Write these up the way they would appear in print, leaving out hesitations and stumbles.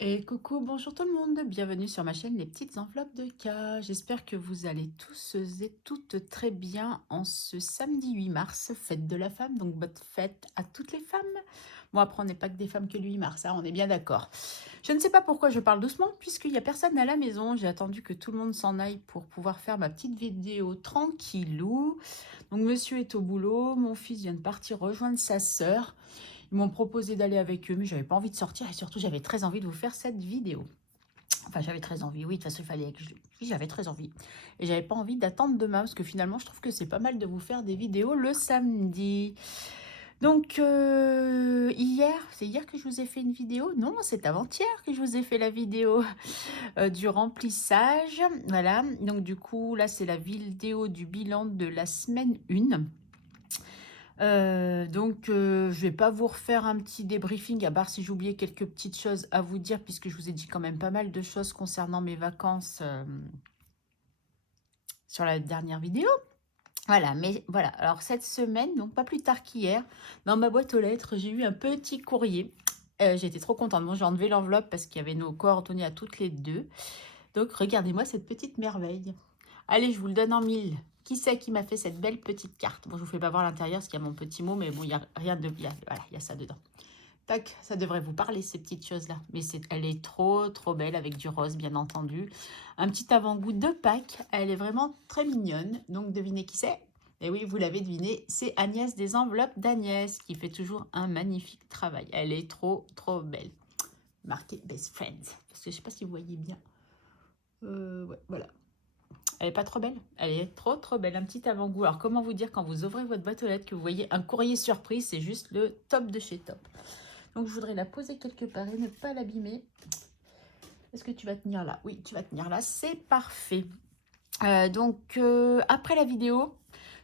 Et coucou, bonjour tout le monde, bienvenue sur ma chaîne Les Petites Enveloppes de K. J'espère que vous allez tous et toutes très bien en ce samedi 8 mars, fête de la femme, donc bonne fête à toutes les femmes. Bon, après, on n'est pas que des femmes que le 8 mars, hein, on est bien d'accord. Je ne sais pas pourquoi je parle doucement, puisqu'il n'y a personne à la maison. J'ai attendu que tout le monde s'en aille pour pouvoir faire ma petite vidéo tranquillou. Donc, monsieur est au boulot, mon fils vient de partir rejoindre sa sœur. Ils m'ont proposé d'aller avec eux, mais j'avais pas envie de sortir et surtout j'avais très envie de vous faire cette vidéo. Enfin, j'avais très envie, oui, de toute façon, il fallait que je... Oui, j'avais très envie. Et j'avais pas envie d'attendre demain, parce que finalement, je trouve que c'est pas mal de vous faire des vidéos le samedi. Donc, hier, c'est hier que je vous ai fait une vidéo? Non, c'est avant-hier que je vous ai fait la vidéo du remplissage. Voilà, donc du coup, là, c'est la vidéo du bilan de la semaine 1. Je vais pas vous refaire un petit débriefing, à part si j'ai oublié quelques petites choses à vous dire, puisque je vous ai dit quand même pas mal de choses concernant mes vacances sur la dernière vidéo. Voilà, mais voilà. Alors cette semaine, donc pas plus tard qu'hier, dans ma boîte aux lettres, j'ai eu un petit courrier. J'étais trop contente. Bon, j'ai enlevé l'enveloppe parce qu'il y avait nos coordonnées à toutes les deux. Donc regardez-moi cette petite merveille. Allez, je vous le donne en mille. Qui c'est qui m'a fait cette belle petite carte? Bon, je vous fais pas voir l'intérieur parce qu'il y a mon petit mot, mais bon, il n'y a rien de... Voilà, il y a ça dedans. Tac, ça devrait vous parler, ces petites choses-là. Mais elle est trop, trop belle avec du rose, bien entendu. Un petit avant-goût de Pâques. Elle est vraiment très mignonne. Donc, devinez qui c'est? Et oui, vous l'avez deviné, c'est Agnès des enveloppes d'Agnès qui fait toujours un magnifique travail. Elle est trop, trop belle. Marqué Best Friends. Parce que je ne sais pas si vous voyez bien. Ouais, voilà. Elle est pas trop belle? Elle est trop trop belle, un petit avant-goût. Alors comment vous dire quand vous ouvrez votre boîte aux lettres que vous voyez un courrier surprise, c'est juste le top de chez top. Donc je voudrais la poser quelque part et ne pas l'abîmer. Est-ce que tu vas tenir là? Oui, tu vas tenir là, c'est parfait. Après la vidéo,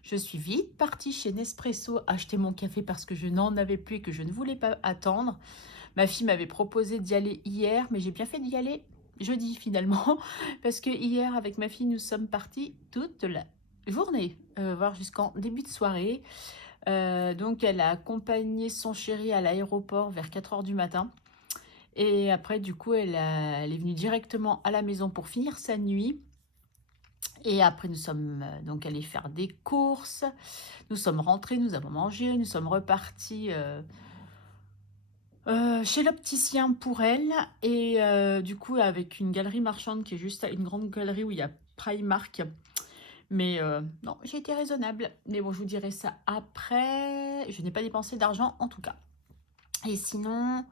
je suis vite partie chez Nespresso acheter mon café parce que je n'en avais plus et que je ne voulais pas attendre. Ma fille m'avait proposé d'y aller hier, mais j'ai bien fait d'y aller jeudi finalement, parce que hier, avec ma fille, nous sommes partis toute la journée, voire jusqu'en début de soirée. Donc, elle a accompagné son chéri à l'aéroport vers 4 heures du matin. Et après, du coup, elle est venue directement à la maison pour finir sa nuit. Et après, nous sommes donc allés faire des courses. Nous sommes rentrés, nous avons mangé, nous sommes repartis chez l'opticien pour elle. Et du coup, avec une galerie marchande qui est juste une grande galerie où il y a Primark. Mais non, j'ai été raisonnable. Mais bon, je vous dirai ça après. Je n'ai pas dépensé d'argent en tout cas. Et sinon,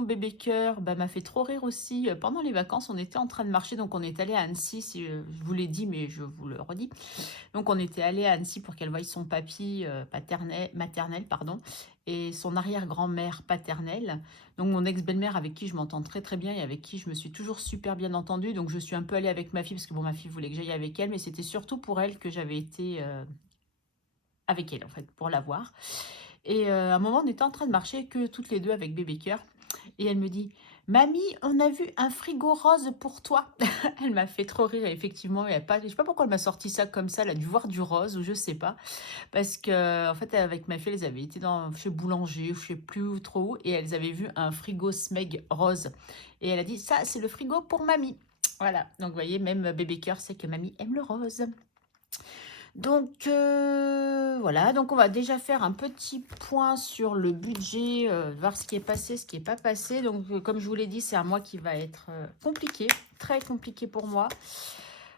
Bébé Cœur m'a fait trop rire aussi. Pendant les vacances, on était en train de marcher, donc on est allé à Annecy, si je vous l'ai dit, mais je vous le redis. Donc on était allé à Annecy pour qu'elle voie son papy maternel, pardon, et son arrière-grand-mère paternelle. Donc mon ex-belle-mère avec qui je m'entends très très bien et avec qui je me suis toujours super bien entendue. Donc je suis un peu allée avec ma fille parce que bon, ma fille voulait que j'aille avec elle, mais c'était surtout pour elle que j'avais été avec elle en fait, pour la voir. Et à un moment, on était en train de marcher que toutes les deux avec Bébé Cœur. Et elle me dit, Mamie, on a vu un frigo rose pour toi. Elle m'a fait trop rire. Et effectivement, il y a pas, je sais pas pourquoi elle m'a sorti ça comme ça. Elle a dû voir du rose ou je sais pas. Parce que, en fait, avec ma fille, elles avaient été chez Boulanger ou je sais plus trop où. Et elles avaient vu un frigo Smeg rose. Et elle a dit, ça, c'est le frigo pour Mamie. Voilà. Donc, vous voyez, même Bébé Cœur sait que Mamie aime le rose. Donc voilà, donc on va déjà faire un petit point sur le budget, voir ce qui est passé, ce qui n'est pas passé. Donc comme je vous l'ai dit, c'est un mois qui va être compliqué, très compliqué pour moi.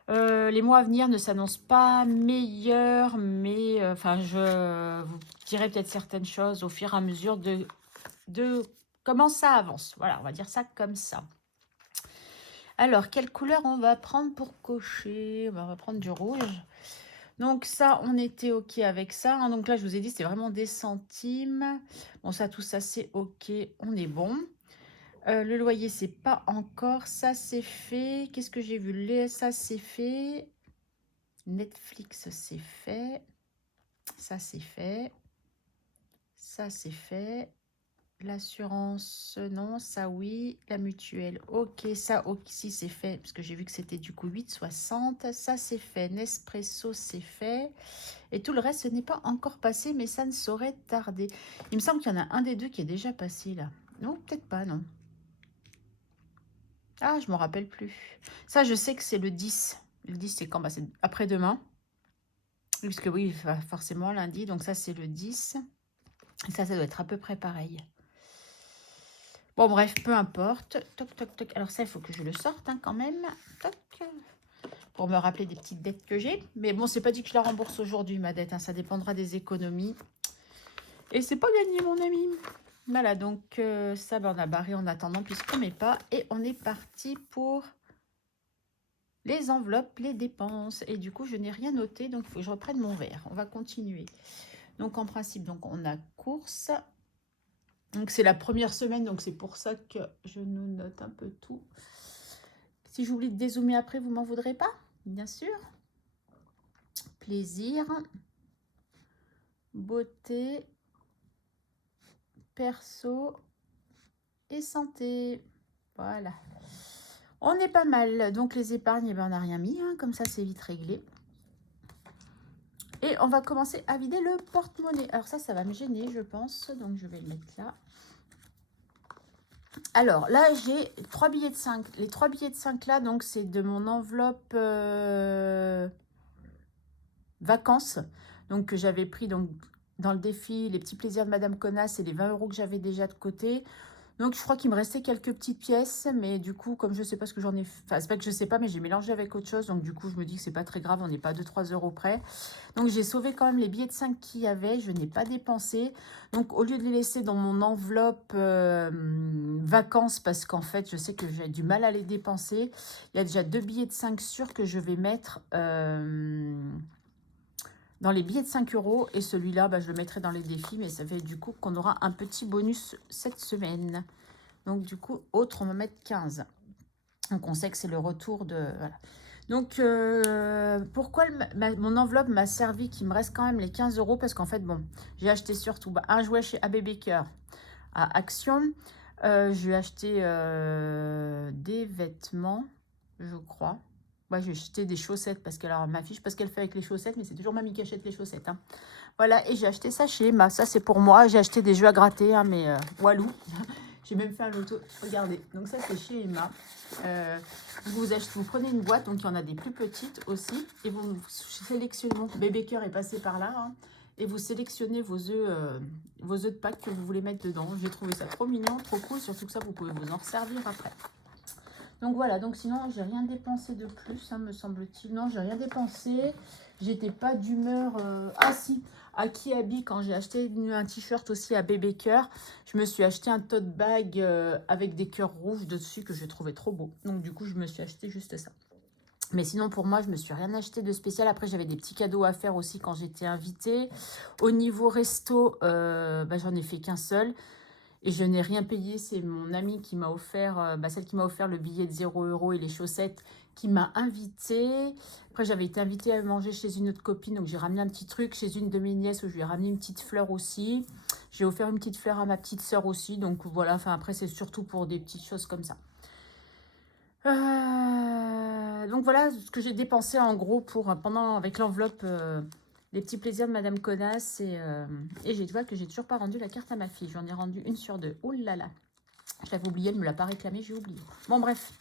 Les mois à venir ne s'annoncent pas meilleurs, mais enfin je vous dirai peut-être certaines choses au fur et à mesure de comment ça avance. Voilà, on va dire ça comme ça. Alors, quelle couleur on va prendre pour cocher? On va prendre du rouge. Donc ça, on était OK avec ça, hein. Donc là, je vous ai dit, c'est vraiment des centimes. Bon, ça, tout ça, c'est OK. On est bon. Le loyer, c'est pas encore. Ça, c'est fait. Qu'est-ce que j'ai vu? Ça, c'est fait. Netflix, c'est fait. Ça, c'est fait. Ça, c'est fait. L'assurance, non, ça oui. La mutuelle, ok, ça aussi c'est fait, parce que j'ai vu que c'était du coup 8,60. Ça c'est fait. Nespresso, c'est fait. Et tout le reste, ce n'est pas encore passé, mais ça ne saurait tarder. Il me semble qu'il y en a un des deux qui est déjà passé là. Non, peut-être pas, non. Ah, je me rappelle plus. Ça, je sais que c'est le 10. Le 10, c'est quand? Bah, c'est après-demain. Puisque oui, forcément lundi. Donc ça, c'est le 10. Et ça doit être à peu près pareil. Bon, bref, peu importe. Toc, toc, toc. Alors ça, il faut que je le sorte hein, quand même. Toc. Pour me rappeler des petites dettes que j'ai. Mais bon, c'est pas dit que je la rembourse aujourd'hui, ma dette. Hein. Ça dépendra des économies. Et c'est pas gagné, mon ami. Voilà, donc ça, ben, on a barré en attendant puisqu'on met pas. Et on est parti pour les enveloppes, les dépenses. Et du coup, je n'ai rien noté, donc il faut que je reprenne mon verre. On va continuer. Donc, en principe, donc on a course. Donc, c'est la première semaine, donc c'est pour ça que je nous note un peu tout. Si j'oublie de dézoomer après, vous m'en voudrez pas? Bien sûr. Plaisir. Beauté. Perso. Et santé. Voilà. On est pas mal. Donc, les épargnes, eh ben, on n'a rien mis. Hein, comme ça, c'est vite réglé. Et on va commencer à vider le porte-monnaie. Alors ça va me gêner, je pense. Donc, je vais le mettre là. Alors, là, j'ai 3 billets de 5. Les 3 billets de 5, là, donc, c'est de mon enveloppe vacances. Donc, que j'avais pris donc, dans le défi Les petits plaisirs de Madame Connasse et les 20 € que j'avais déjà de côté. Donc, je crois qu'il me restait quelques petites pièces. Mais du coup, comme je ne sais pas ce que j'en ai... Enfin, c'est pas que je ne sais pas, mais j'ai mélangé avec autre chose. Donc, du coup, je me dis que c'est pas très grave. On n'est pas à 2-3 € près. Donc, j'ai sauvé quand même les billets de 5 qu'il y avait. Je n'ai pas dépensé. Donc, au lieu de les laisser dans mon enveloppe vacances, parce qu'en fait, je sais que j'ai du mal à les dépenser, il y a déjà 2 billets de 5 sûrs que je vais mettre dans les billets de 5 € et celui-là, bah, je le mettrai dans les défis, mais ça fait du coup qu'on aura un petit bonus cette semaine. Donc du coup, autre, on va mettre 15. Donc on sait que c'est le retour de... Voilà. Donc pourquoi mon enveloppe m'a servi, qu'il me reste quand même les 15 €, parce qu'en fait, bon, j'ai acheté surtout un jouet chez AB Baker à Action. J'ai acheté des vêtements, je crois. Ouais, j'ai acheté des chaussettes parce que alors ma fille, je sais pas ce qu'elle fait avec les chaussettes, mais c'est toujours mamie qui achète les chaussettes. Hein. Voilà, et j'ai acheté ça chez Emma. Ça, c'est pour moi. J'ai acheté des jeux à gratter, hein, mais walou. J'ai même fait un loto. Regardez. Donc ça, c'est chez Emma. Vous prenez une boîte, donc il y en a des plus petites aussi, et vous sélectionnez. Bon, Bébé Cœur est passé par là, hein, et vous sélectionnez vos œufs de Pâques que vous voulez mettre dedans. J'ai trouvé ça trop mignon, trop cool, surtout que ça, vous pouvez vous en servir après. Donc voilà, donc sinon, j'ai rien dépensé de plus, hein, me semble-t-il. Non, j'ai rien dépensé. J'étais pas d'humeur... Ah si, à Kiabi, quand j'ai acheté un t-shirt aussi à Bébé Cœur, je me suis acheté un tote bag avec des cœurs rouges dessus que je trouvais trop beau. Donc du coup, je me suis acheté juste ça. Mais sinon, pour moi, je me suis rien acheté de spécial. Après, j'avais des petits cadeaux à faire aussi quand j'étais invitée. Au niveau resto, bah, j'en ai fait qu'un seul. Et je n'ai rien payé, c'est mon amie qui m'a offert, celle qui m'a offert le billet de 0 € et les chaussettes, qui m'a invitée. Après, j'avais été invitée à manger chez une autre copine, donc j'ai ramené un petit truc chez une de mes nièces où je lui ai ramené une petite fleur aussi. J'ai offert une petite fleur à ma petite sœur aussi, donc voilà, enfin après c'est surtout pour des petites choses comme ça. Donc voilà ce que j'ai dépensé en gros pour pendant avec l'enveloppe les petits plaisirs de Madame Connasse. Et j'ai vois que j'ai toujours pas rendu la carte à ma fille. J'en ai rendu une sur 2. Oh là là. Je l'avais oublié, elle me l'a pas réclamé, j'ai oublié. Bon bref.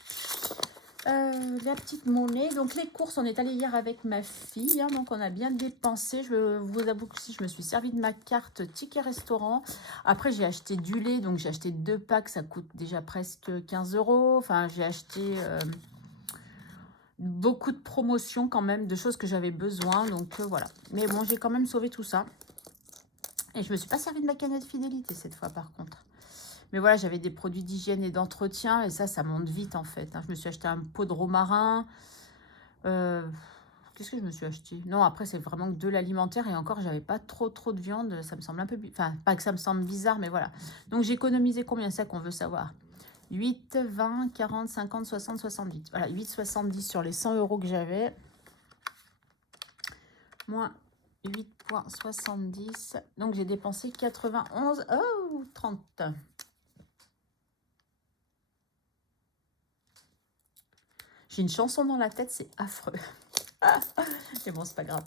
La petite monnaie. Donc les courses, on est allé hier avec ma fille. Hein, donc on a bien dépensé. Je vous avoue que si je me suis servi de ma carte ticket restaurant. Après j'ai acheté du lait. Donc j'ai acheté 2 packs. Ça coûte déjà presque 15 €. Enfin j'ai acheté... beaucoup de promotions quand même, de choses que j'avais besoin, donc voilà. Mais bon, j'ai quand même sauvé tout ça. Et je me suis pas servi de ma canette fidélité cette fois par contre. Mais voilà, j'avais des produits d'hygiène et d'entretien, et ça monte vite en fait. Hein. Je me suis acheté un pot de romarin. Qu'est-ce que je me suis acheté? Non, après c'est vraiment que de l'alimentaire, et encore, j'avais pas trop de viande. Ça me semble un peu... Enfin, pas que ça me semble bizarre, mais voilà. Donc j'ai économisé combien, ça qu'on veut savoir. 8, 20, 40, 50, 60, 70. Voilà, 8,70 sur les 100 € que j'avais. Moins 8,70. Donc, j'ai dépensé 91. Oh, 30. J'ai une chanson dans la tête, c'est affreux. Mais bon, c'est pas grave.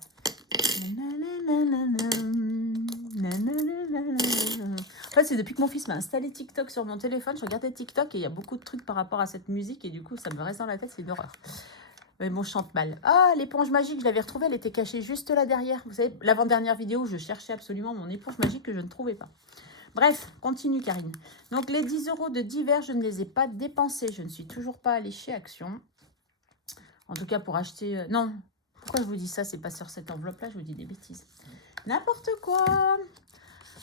En fait, c'est depuis que mon fils m'a installé TikTok sur mon téléphone, je regardais TikTok et il y a beaucoup de trucs par rapport à cette musique et du coup, ça me reste dans la tête, c'est une horreur. Mais bon, je chante mal. Ah, l'éponge magique, je l'avais retrouvée, elle était cachée juste là derrière. Vous savez, l'avant-dernière vidéo où je cherchais absolument mon éponge magique que je ne trouvais pas. Bref, continue Karine. Donc les 10 € de divers, je ne les ai pas dépensés. Je ne suis toujours pas allée chez Action. En tout cas, pour acheter... non, pourquoi je vous dis ça? C'est pas sur cette enveloppe-là, je vous dis des bêtises. N'importe quoi.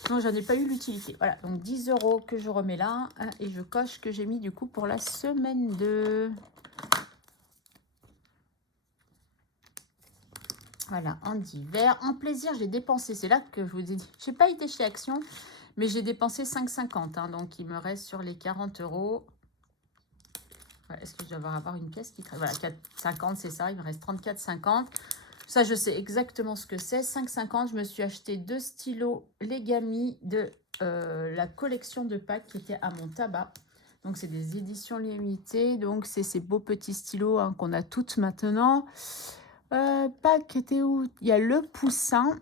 Non, j'en ai pas eu l'utilité. Voilà, donc 10 € que je remets là. Hein, et je coche que j'ai mis du coup pour la semaine 2. Voilà, en divers. En plaisir, j'ai dépensé. C'est là que je vous ai dit. Je n'ai pas été chez Action, mais j'ai dépensé 5,50. Hein, donc, il me reste sur les 40 €. Ouais, est-ce que je dois avoir une pièce qui crée? Voilà, 4,50, c'est ça. Il me reste 34,50. Ça, je sais exactement ce que c'est. 5,50. Je me suis acheté 2 stylos Legami de la collection de Pâques qui était à mon tabac. Donc, c'est des éditions limitées. Donc, c'est ces beaux petits stylos hein, qu'on a toutes maintenant. Pâques était où? Il y a le poussin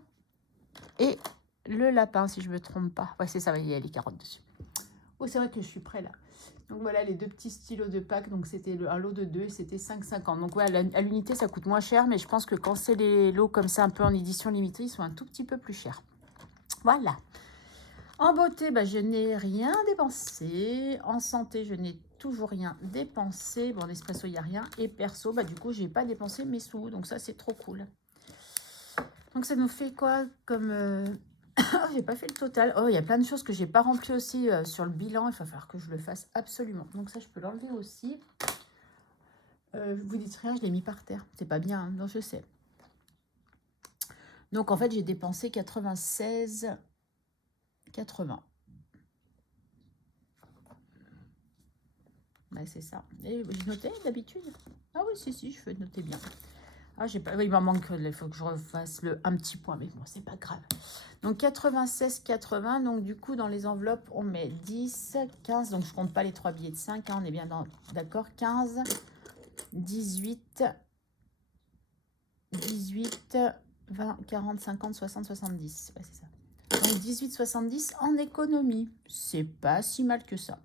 et le lapin, si je ne me trompe pas. Ouais, c'est ça, il y a les carottes dessus. Oh, c'est vrai que je suis près là. Donc voilà les 2 petits stylos de Pâques. Donc c'était un lot de 2 et c'était 5,50. Donc ouais, à l'unité, ça coûte moins cher. Mais je pense que quand c'est les lots comme ça, un peu en édition limitée, ils sont un tout petit peu plus chers. Voilà. En beauté, bah, je n'ai rien dépensé. En santé, je n'ai toujours rien dépensé. Bon, en espresso, il n'y a rien. Et perso, bah, du coup, je n'ai pas dépensé mes sous. Donc ça, c'est trop cool. Donc ça nous fait quoi comme... Oh, j'ai pas fait le total. Oh, il y a plein de choses que j'ai pas remplies aussi sur le bilan. Il va falloir que je le fasse absolument. Donc ça, je peux l'enlever aussi. Vous dites rien, je l'ai mis par terre. C'est pas bien, hein, non, je sais. Donc en fait, j'ai dépensé 96,80. Ouais, c'est ça. Et j'ai noté d'habitude. Ah oui, si, je fais noter bien. Ah, j'ai pas... Il m'en manque, il faut que je refasse un petit point, mais bon, c'est pas grave. Donc 96,80. Donc du coup, dans les enveloppes, on met 10, 15. Donc je compte pas les 3 billets de 5. Hein, on est bien d'accord. 15, 18, 20, 40, 50, 60, 70. Ouais, c'est ça. Donc 18,70 en économie. C'est pas si mal que ça.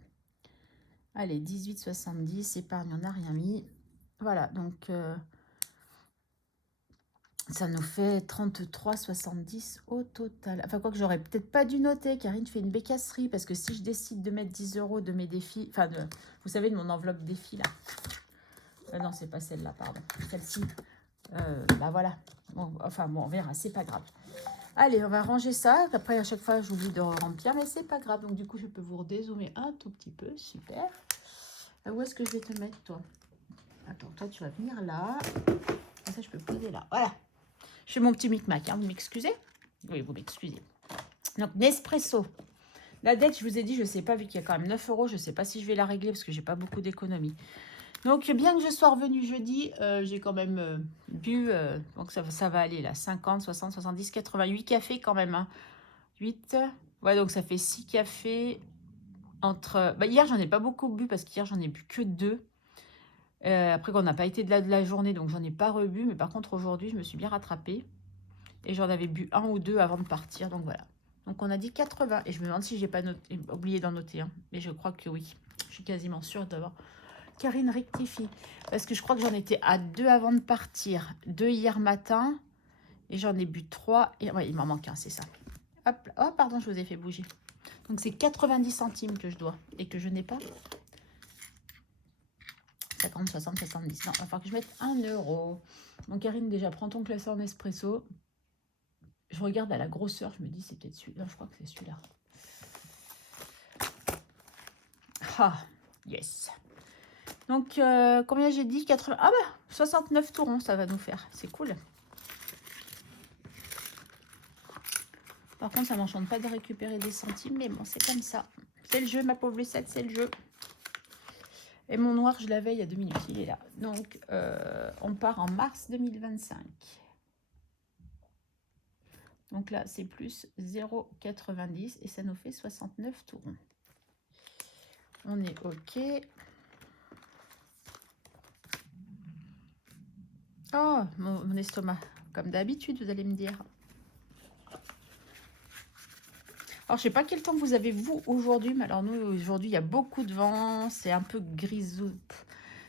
Allez, 18,70. Épargne, on n'a rien mis. Voilà, donc... ça nous fait 33,70 au total. Enfin, quoi que j'aurais peut-être pas dû noter. Karine fait une bécasserie. Parce que si je décide de mettre 10 € de mes défis... Enfin, vous savez, de mon enveloppe défi, là. Non, c'est pas celle-là, pardon. Celle-ci. Là, voilà. Bon, enfin, bon, on verra. C'est pas grave. Allez, on va ranger ça. Après, à chaque fois, j'oublie de remplir. Mais c'est pas grave. Donc, du coup, je peux vous redézoomer un tout petit peu. Super. Où est-ce que je vais te mettre, toi? Attends, toi, tu vas venir là. Comme ça, je peux poser là. Voilà. Je fais mon petit micmac, hein, vous m'excusez? Oui, vous m'excusez. Donc, Nespresso. La dette, je vous ai dit, je ne sais pas, vu qu'il y a quand même 9 €, je ne sais pas si je vais la régler parce que j'ai pas beaucoup d'économies. Donc, bien que je sois revenue jeudi, j'ai quand même bu, donc ça va aller là, 50, 60, 70, 88 cafés quand même. Hein. 8, ouais, donc ça fait 6 cafés entre... Bah, hier, j'en ai pas beaucoup bu parce qu'hier, j'en ai bu que 2. Après, on n'a pas été de la journée, donc j'en ai pas rebu. Mais par contre, aujourd'hui, je me suis bien rattrapée. Et j'en avais bu 1 ou 2 avant de partir, donc voilà. Donc on a dit 80. Et je me demande si j'ai pas oublié d'en noter. Hein. Mais je crois que oui. Je suis quasiment sûre d'avoir... Karine rectifie. Parce que je crois que j'en étais à 2 avant de partir. 2 hier matin. Et j'en ai bu 3. Et ouais, il m'en manque un, c'est ça. Hop. Oh, pardon, je vous ai fait bouger. Donc c'est 90 centimes que je dois. Et que je n'ai pas. 50, 60, 70. Non, il va falloir que je mette 1 €. Donc Karine, déjà, prends ton classeur Nespresso. Je regarde à la grosseur, je me dis c'est peut-être celui-là. Je crois que c'est celui-là. Ah, yes. Donc, combien j'ai dit? 80. Ah bah, 69 tourons, ça va nous faire. C'est cool. Par contre, ça m'enchante pas de récupérer des centimes, mais bon, c'est comme ça. C'est le jeu, ma pauvre Lucette, c'est le jeu. Et mon noir, je l'avais il y a 2 minutes, il est là. Donc, on part en mars 2025. Donc là, c'est plus 0,90 et ça nous fait 69 tourons. On est OK. Oh, mon estomac. Comme d'habitude, vous allez me dire. Alors, je sais pas quel temps vous avez, vous, aujourd'hui, mais alors nous, aujourd'hui, il y a beaucoup de vent, c'est un peu grisou.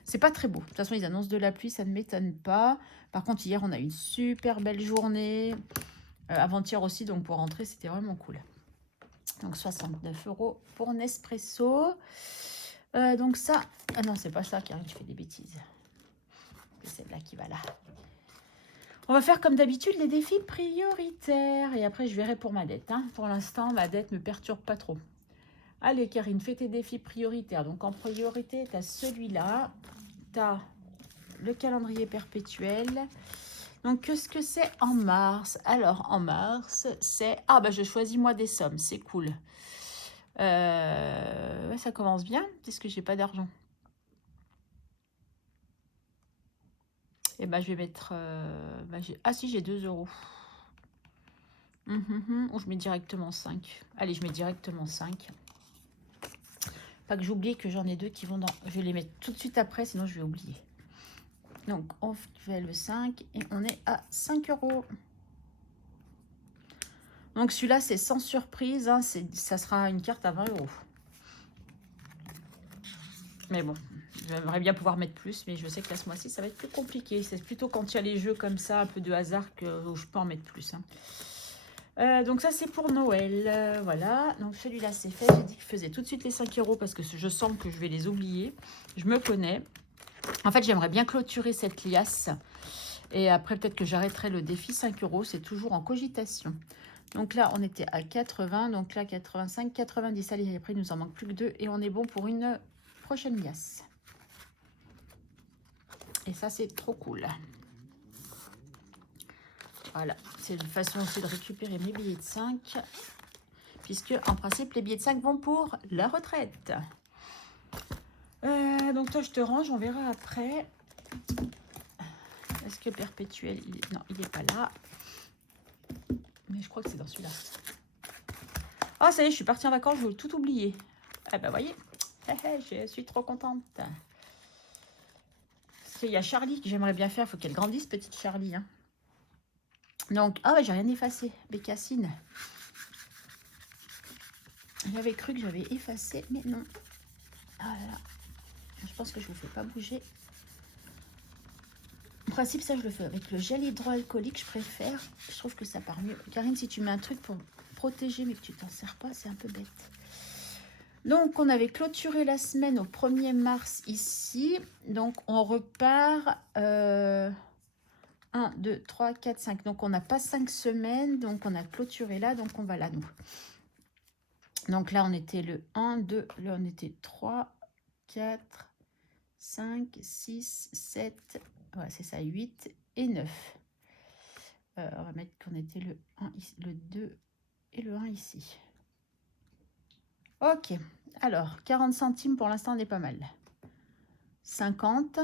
C'est pas très beau. De toute façon, ils annoncent de la pluie, ça ne m'étonne pas. Par contre, hier, on a eu une super belle journée. Avant-hier aussi, donc pour rentrer, c'était vraiment cool. Donc, 69 € pour Nespresso. Donc ça... Ah non, c'est pas ça, Karine, je fais des bêtises. C'est celle-là qui va là. On va faire comme d'habitude les défis prioritaires. Et après, je verrai pour ma dette. Hein. Pour l'instant, ma dette ne me perturbe pas trop. Allez, Karine, fais tes défis prioritaires. Donc, en priorité, tu as celui-là. Tu as le calendrier perpétuel. Donc, qu'est-ce que c'est en mars? Alors, en mars, c'est... Ah, bah, je choisis moi des sommes. C'est cool. Ouais, ça commence bien. Est-ce que j'ai pas d'argent? Et bah, je vais mettre... ah, si, j'ai 2 €. Ou je mets directement 5. Allez, je mets directement 5. Pas que j'oublie que j'en ai 2 qui vont dans... Je vais les mettre tout de suite après, sinon je vais oublier. Donc, on fait le 5 et on est à 5 €. Donc, celui-là, c'est sans surprise. Hein, ça sera une carte à 20 €. Mais bon, j'aimerais bien pouvoir mettre plus, mais je sais que là, ce mois-ci, ça va être plus compliqué. C'est plutôt quand il y a les jeux comme ça, un peu de hasard, où je peux en mettre plus. Hein. Donc ça, c'est pour Noël. Voilà, donc celui-là, c'est fait. J'ai dit que je faisais tout de suite les 5 € parce que je sens que je vais les oublier. Je me connais. En fait, j'aimerais bien clôturer cette liasse. Et après, peut-être que j'arrêterai le défi 5 €. C'est toujours en cogitation. Donc là, on était à 80. Donc là, 85, 90. Allez, après, il nous en manque plus que 2. Et on est bon pour une prochaine liasse. Et ça, c'est trop cool. Voilà, c'est une façon aussi de récupérer mes billets de 5. Puisque, en principe, les billets de 5 vont pour la retraite. Donc toi, je te range, on verra après. Est-ce que perpétuel, non, il n'est pas là. Mais je crois que c'est dans celui-là. Ah, ça y est, je suis partie en vacances, je veux tout oublier. Ah ben, voyez, je suis trop contente. Parce qu'il y a Charlie que j'aimerais bien faire, il faut qu'elle grandisse, petite Charlie. Hein. Donc, ah ouais, j'ai rien effacé, Bécassine. J'avais cru que j'avais effacé, mais non. Ah là là. Je pense que je ne vous fais pas bouger. En principe, ça, je le fais avec le gel hydroalcoolique, je préfère. Je trouve que ça part mieux. Karine, si tu mets un truc pour protéger, mais que tu t'en sers pas, c'est un peu bête. Donc, on avait clôturé la semaine au 1er mars ici. Donc, on repart 1, 2, 3, 4, 5. Donc, on n'a pas 5 semaines. Donc, on a clôturé là. Donc, on va là, nous. Donc, là, on était le 1, 2. Là, on était 3, 4, 5, 6, 7. Ouais, c'est ça, 8 et 9. On va mettre qu'on était le 1, le 2 et le 1 ici. Ok, alors 40 centimes pour l'instant, on est pas mal. 50,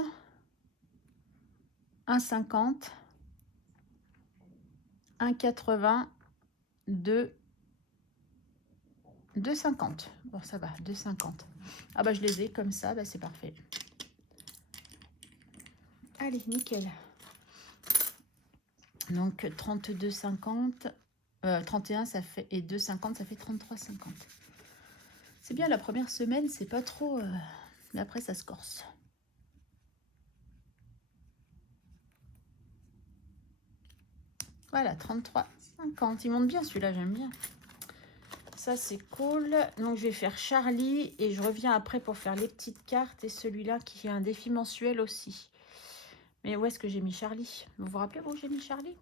1,50, 1,80, 2, 2,50. Bon, ça va, 2,50. Ah bah je les ai comme ça, bah c'est parfait. Allez, nickel. Donc 32,50, 31 ça fait, et 2,50 ça fait 33,50. C'est bien, la première semaine, c'est pas trop... mais après, ça se corse. Voilà, 33,50. Il monte bien celui-là, j'aime bien. Ça, c'est cool. Donc, je vais faire Charlie et je reviens après pour faire les petites cartes et celui-là qui est un défi mensuel aussi. Mais où est-ce que j'ai mis Charlie? Vous vous rappelez où j'ai mis Charlie?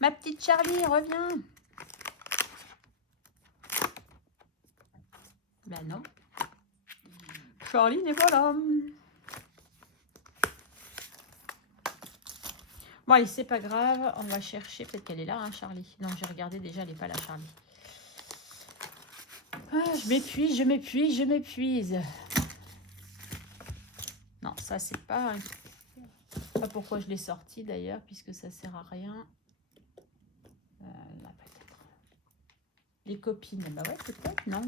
Ma petite Charlie, reviens. Ben non. Charlie n'est pas là. Bon, allez, c'est pas grave. On va chercher. Peut-être qu'elle est là, hein, Charlie. Non, j'ai regardé déjà, elle n'est pas là, Charlie. Ah, je m'épuise, je m'épuise, je m'épuise. Non, ça, c'est pas... Pas pourquoi je l'ai sorti, d'ailleurs, puisque ça sert à rien. Là, peut-être. Les copines. Bah ouais, peut-être, non.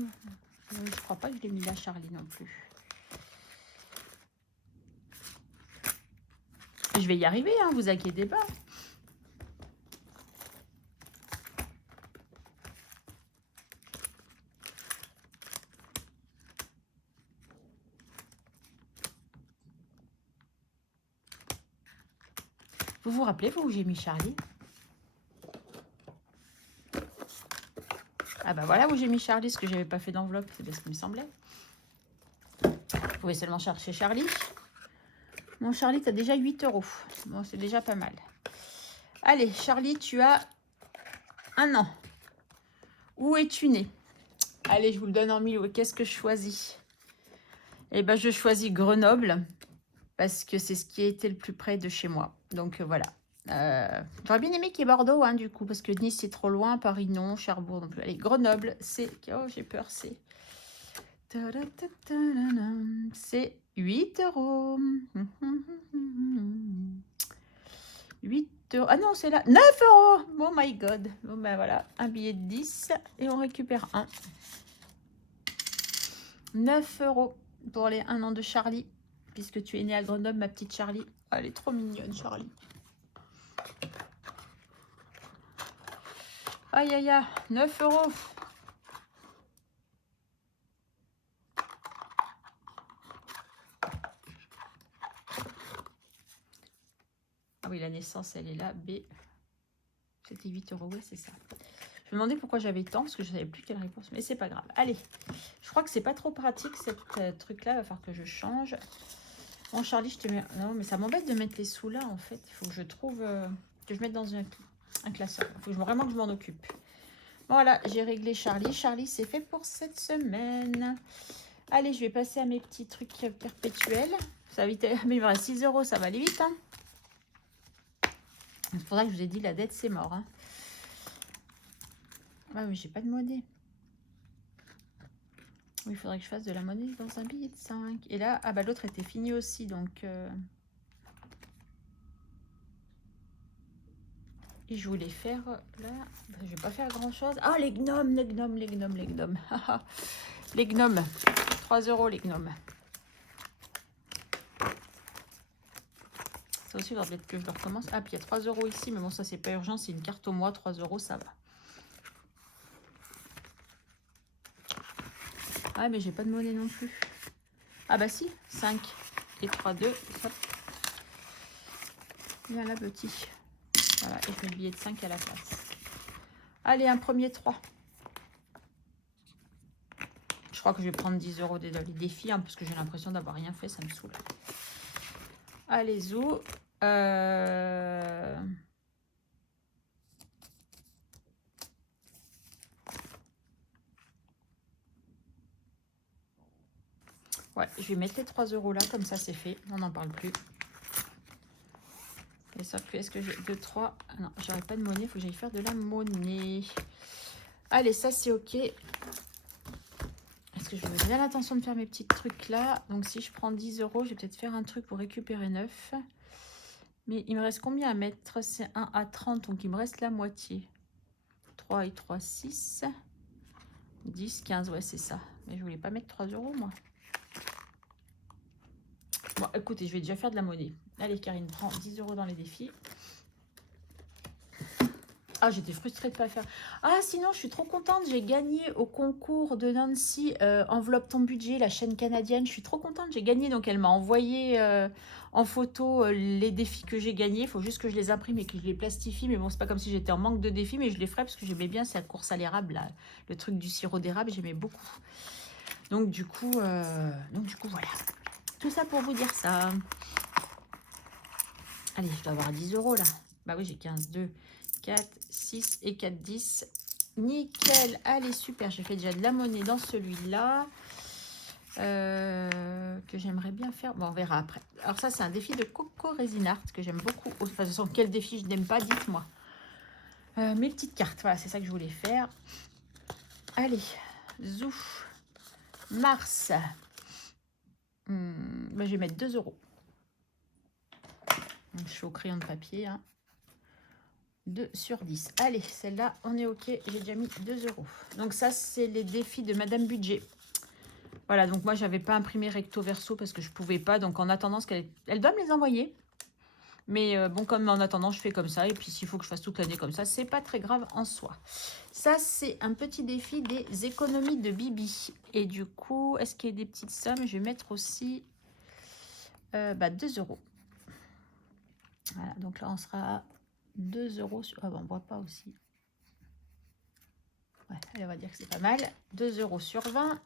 Je crois pas que je l'ai mis là, Charlie, non plus. Je vais y arriver, hein, vous inquiétez pas. Vous vous rappelez, vous, où j'ai mis Charlie? Ah bah voilà où j'ai mis Charlie, ce que j'avais pas fait d'enveloppe, c'est bien ce qui me semblait. Vous pouvez seulement chercher Charlie. Mon Charlie, tu as déjà 8 €. Bon, c'est déjà pas mal. Allez, Charlie, tu as 1 an. Où es-tu né? Allez, je vous le donne en mille. Qu'est-ce que je choisis? Eh ben, je choisis Grenoble parce que c'est ce qui était le plus près de chez moi. Donc, voilà. J'aurais bien aimé qu'il y ait Bordeaux, hein, du coup, parce que Nice, c'est trop loin. Paris, non. Cherbourg, non plus. Allez, Grenoble, c'est... Oh, j'ai peur, c'est... C'est 8 €. 8 €. Ah non, c'est là. 9 €. Oh my god. Bon, ben voilà. Un billet de 10 et on récupère un. 9 € pour les 1 an de Charlie. Puisque tu es née à Grenoble, ma petite Charlie. Oh, elle est trop mignonne, Charlie. Aïe, aïe, aïe. 9 €. Ah oui, la naissance, elle est là. B. C'était 8 €. Ouais, c'est ça. Je me demandais pourquoi j'avais tant, parce que je ne savais plus quelle réponse. Mais c'est pas grave. Allez, je crois que c'est pas trop pratique, cette truc-là. Il va falloir que je change. Bon, Charlie, je te mets... Non, mais ça m'embête de mettre les sous là, en fait. Il faut que je trouve... que je mette dans un classeur. Il faut vraiment que je m'en occupe. Voilà, j'ai réglé Charlie. Charlie, c'est fait pour cette semaine. Allez, je vais passer à mes petits trucs perpétuels. Ça va vite... Mais il me reste 6 €, ça va aller vite. Hein. C'est pour ça que je vous ai dit, la dette, c'est mort. Hein. Ah oui, j'ai pas de monnaie. Oui, il faudrait que je fasse de la monnaie dans un billet de 5. Et là, ah bah l'autre était fini aussi, donc... Et je voulais faire là... Bah, je vais pas faire grand-chose. Ah, les gnomes, les gnomes, les gnomes, les gnomes. Les gnomes. 3 € les gnomes. Ça aussi, il va peut-être que je le recommence. Ah, puis il y a 3 € ici, mais bon, ça, c'est pas urgent. C'est une carte au mois. 3 €, ça va. Ah, mais j'ai pas de monnaie non plus. Ah, bah si, 5 et 3, 2. Hop. Viens là, petit. Voilà, et je mets le billet de 5 à la place. Allez, un premier 3. Je crois que je vais prendre 10 € des défis, hein, parce que j'ai l'impression d'avoir rien fait, ça me saoule. Allez, zou. Ouais, je vais mettre les 3 € là, comme ça c'est fait. On n'en parle plus. Et ça, est-ce que j'ai 2, 3 ah non, j'aurais pas de monnaie, il faut que j'aille faire de la monnaie. Allez, ça c'est ok. Est-ce que je vais bien l'intention de faire mes petits trucs là. Donc si je prends 10 €, je vais peut-être faire un truc pour récupérer 9. Mais il me reste combien à mettre? C'est 1 à 30, donc il me reste la moitié. 3 et 3, 6. 10, 15, ouais c'est ça. Mais je voulais pas mettre 3 € moi. Bon, écoutez, je vais déjà faire de la monnaie. Allez, Karine, prends 10 € dans les défis. Ah, j'étais frustrée de ne pas faire. Ah, sinon, je suis trop contente. J'ai gagné au concours de Nancy Enveloppe ton budget, la chaîne canadienne. Je suis trop contente. J'ai gagné. Donc, elle m'a envoyé en photo les défis que j'ai gagnés. Il faut juste que je les imprime et que je les plastifie. Mais bon, c'est pas comme si j'étais en manque de défis. Mais je les ferai parce que j'aimais bien cette course à l'érable, là. Le truc du sirop d'érable, j'aimais beaucoup. Donc, du coup, voilà. Tout ça pour vous dire ça. Allez, je dois avoir 10 € là. Bah oui, j'ai 15, 2, 4, 6 et 4, 10. Nickel. Allez, super. J'ai fait déjà de la monnaie dans celui-là. Que j'aimerais bien faire. Bon, on verra après. Alors ça, c'est un défi de Coco Resin Art que j'aime beaucoup. Enfin, de toute façon, quel défi je n'aime pas, dites-moi. Mes petites cartes, voilà, c'est ça que je voulais faire. Allez, zou. Mars. Bah, je vais mettre 2 €. Donc, je suis au crayon de papier. Hein. 2 sur 10. Allez, celle-là, on est OK. J'ai déjà mis 2 €. Donc ça, c'est les défis de Madame Budget. Voilà, donc moi, j'avais pas imprimé recto verso parce que je pouvais pas. Donc en attendant, elle doit me les envoyer. Mais bon, comme en attendant, je fais comme ça. Et puis, s'il faut que je fasse toute l'année comme ça, c'est pas très grave en soi. Ça, c'est un petit défi des économies de Bibi. Et du coup, est-ce qu'il y a des petites sommes? Je vais mettre aussi 2 €. Voilà, donc là, on sera à 2 € sur... Ah bon, on voit pas aussi. Ouais, allez, on va dire que c'est pas mal. 2 € sur 20. En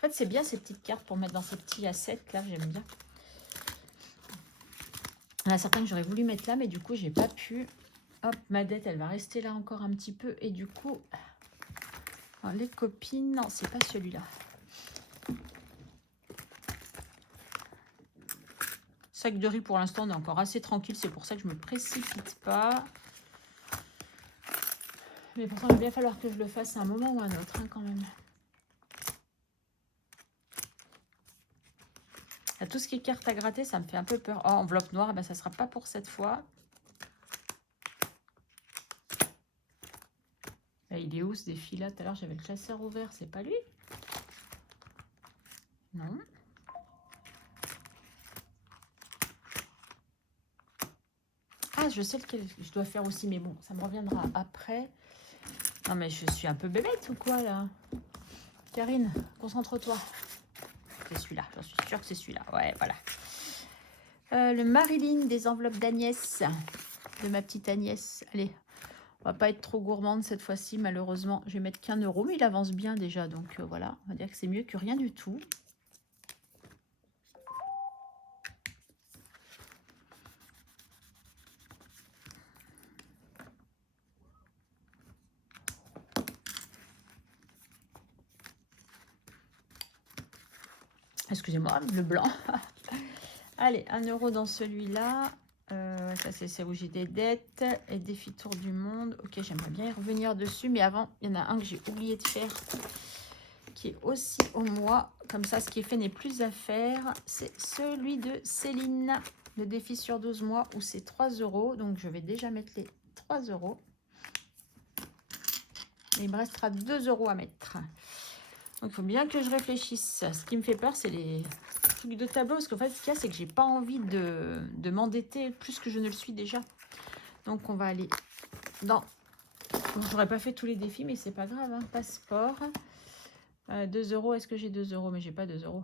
fait, c'est bien ces petites cartes pour mettre dans ces petits assets là, j'aime bien. Il y en a certains que j'aurais voulu mettre là, mais du coup, j'ai pas pu. Hop, ma dette, elle va rester là encore un petit peu. Et du coup, alors, les copines, non, c'est pas celui-là. Sac de riz, pour l'instant, on est encore assez tranquille. C'est pour ça que je me précipite pas. Mais pourtant, il va bien falloir que je le fasse à un moment ou à un autre, hein, quand même. Tout ce qui est carte à gratter, ça me fait un peu peur. Oh, enveloppe noire, ben, ça sera pas pour cette fois. Là, il est où ce défi là? Tout à l'heure, j'avais le classeur ouvert, c'est pas lui? Non. Ah, je sais lequel je dois faire aussi, mais bon, ça me reviendra après. Non, mais je suis un peu bébête ou quoi, là? Karine, concentre-toi. C'est celui-là, j'en suis sûre que c'est celui-là. Ouais, voilà. Le Marilyn des enveloppes d'Agnès, de ma petite Agnès. Allez, on va pas être trop gourmande cette fois-ci, malheureusement. Je vais mettre qu'1 €, mais il avance bien déjà, donc voilà. On va dire que c'est mieux que rien du tout. Excusez-moi, le blanc. Allez, 1 € dans celui-là. Ça, c'est celle où j'ai des dettes et défi tour du monde. Ok, j'aimerais bien y revenir dessus. Mais avant, il y en a un que j'ai oublié de faire qui est aussi au mois. Comme ça, ce qui est fait n'est plus à faire. C'est celui de Céline. Le défi sur 12 mois où c'est 3 €. Donc, je vais déjà mettre les 3 €. Et il me restera 2 € à mettre. Donc, il faut bien que je réfléchisse. Ce qui me fait peur, c'est les trucs de tableau. Parce qu'en fait, ce qu'il y a, c'est que j'ai pas envie de m'endetter plus que je ne le suis déjà. Donc, on va aller dans... Bon, j'aurais pas fait tous les défis, mais c'est pas grave. Hein. Passeport. 2 €. Est-ce que j'ai 2 €? Mais j'ai pas 2 €.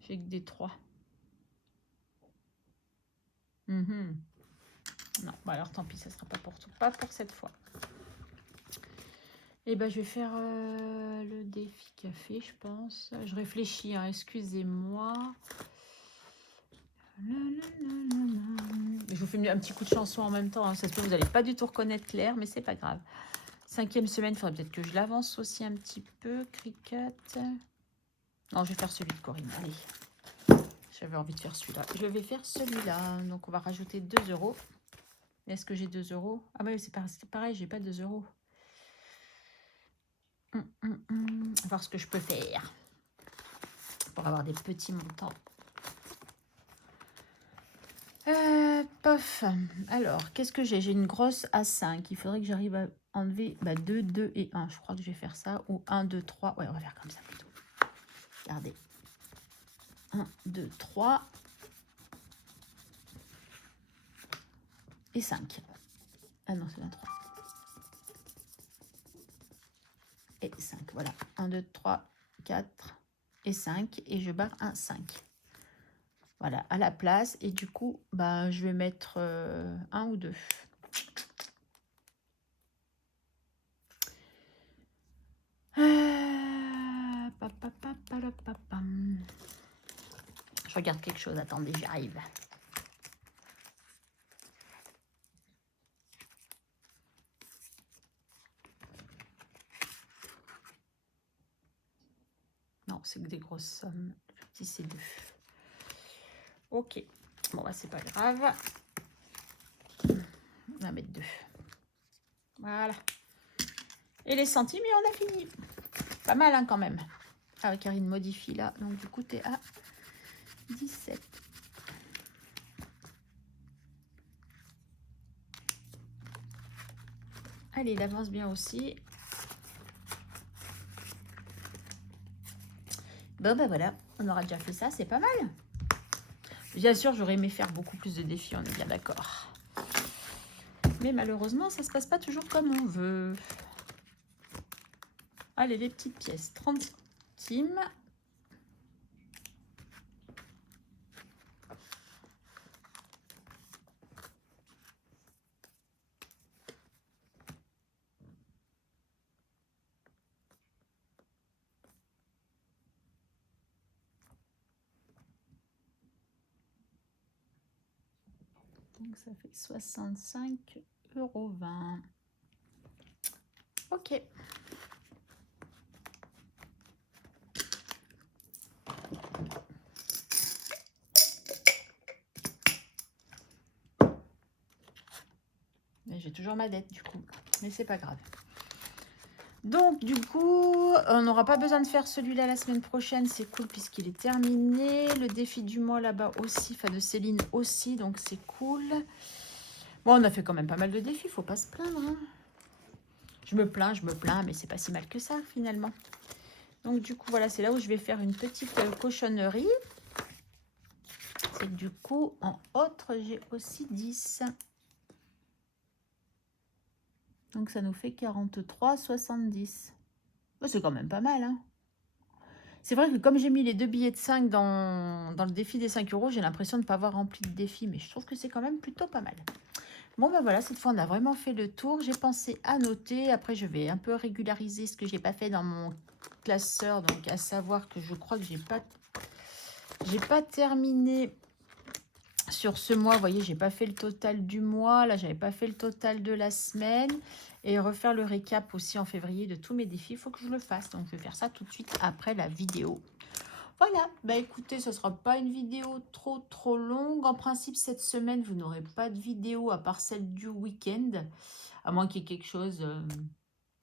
J'ai que des 3. Non, bon, alors tant pis, ça sera pas pour tout. Pas pour cette fois. Et ben, je vais faire le défi café, je pense. Je réfléchis, hein, excusez-moi. Je vous fais un petit coup de chanson en même temps. Hein. Ça se peut, vous n'allez pas du tout reconnaître Claire, mais c'est pas grave. 5e semaine, il faudrait peut-être que je l'avance aussi un petit peu. Cricket. Non, je vais faire celui de Corinne. Allez. J'avais envie de faire celui-là. Je vais faire celui-là. Donc, on va rajouter 2 €. Est-ce que j'ai 2 €? Ah bah oui, c'est pareil, j'ai pas 2 €. On va voir ce que je peux faire pour avoir des petits montants. Pof. Alors, qu'est-ce que j'ai? J'ai une grosse A5. Il faudrait que j'arrive à enlever 2, 2 et 1. Je crois que je vais faire ça. Ou 1, 2, 3. Ouais, on va faire comme ça plutôt. Regardez. 1, 2, 3. Et 5. Ah non, c'est 23. Et 5. Voilà. 1, 2, 3, 4 et 5. Et je barre un 5. Voilà, à la place. Et du coup, je vais mettre 1 ou 2. Je regarde quelque chose. Attendez, j'arrive. Non, c'est que des grosses sommes. Le petit, c'est 2. Ok. Bon, c'est pas grave. On va mettre 2. Voilà. Et les centimes, et on a fini. Pas mal, hein, quand même. Ah, Karine modifie là. Donc, du coup, tu es à 17. Allez, il avance bien aussi. Bon, voilà. On aura déjà fait ça. C'est pas mal. Bien sûr, j'aurais aimé faire beaucoup plus de défis, on est bien d'accord. Mais malheureusement, ça se passe pas toujours comme on veut. Allez, les petites pièces, 30 centimes. Donc ça fait 65,20 €. Ok. J'ai toujours ma dette du coup, mais c'est pas grave. Donc du coup, on n'aura pas besoin de faire celui-là la semaine prochaine, c'est cool puisqu'il est terminé. Le défi du mois là-bas aussi, enfin de Céline aussi, donc c'est cool. Bon, on a fait quand même pas mal de défis, faut pas se plaindre. Hein. Je me plains, mais c'est pas si mal que ça finalement. Donc du coup, voilà, c'est là où je vais faire une petite cochonnerie. C'est que du coup, en autre, j'ai aussi 10. Donc ça nous fait 43,70. Oh, c'est quand même pas mal, hein. C'est vrai que comme j'ai mis les 2 billets de 5 dans le défi des 5 €, j'ai l'impression de ne pas avoir rempli de défi. Mais je trouve que c'est quand même plutôt pas mal. Bon, ben voilà, cette fois, on a vraiment fait le tour. J'ai pensé à noter. Après, je vais un peu régulariser ce que j'ai pas fait dans mon classeur. Donc, à savoir que je crois que j'ai pas terminé sur ce mois. Vous voyez, j'ai pas fait le total du mois. Là, j'avais pas fait le total de la semaine. Et refaire le récap aussi en février de tous mes défis. Il faut que je le fasse. Donc, je vais faire ça tout de suite après la vidéo. Voilà, bah écoutez, ce ne sera pas une vidéo trop longue. En principe, cette semaine, vous n'aurez pas de vidéo à part celle du week-end. À moins qu'il y ait quelque chose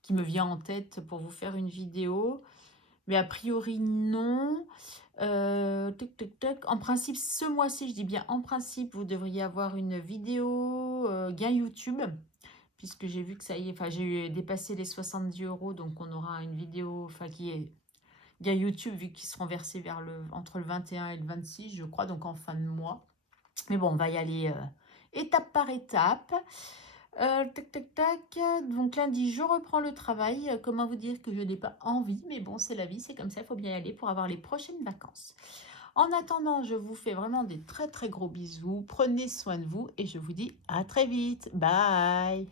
qui me vient en tête pour vous faire une vidéo. Mais a priori, non. En principe, ce mois-ci, je dis bien en principe, vous devriez avoir une vidéo gain YouTube. Puisque j'ai vu que ça y est, enfin j'ai dépassé les 70 €, donc on aura une vidéo, enfin qui est gain YouTube, vu qu'ils seront versés entre le 21 et le 26, je crois, donc en fin de mois. Mais bon, on va y aller étape par étape. Tac, tac, tac. Donc lundi, je reprends le travail. Comment vous dire que je n'ai pas envie, mais bon, c'est la vie, c'est comme ça, il faut bien y aller pour avoir les prochaines vacances. En attendant, je vous fais vraiment des très gros bisous. Prenez soin de vous et je vous dis à très vite. Bye!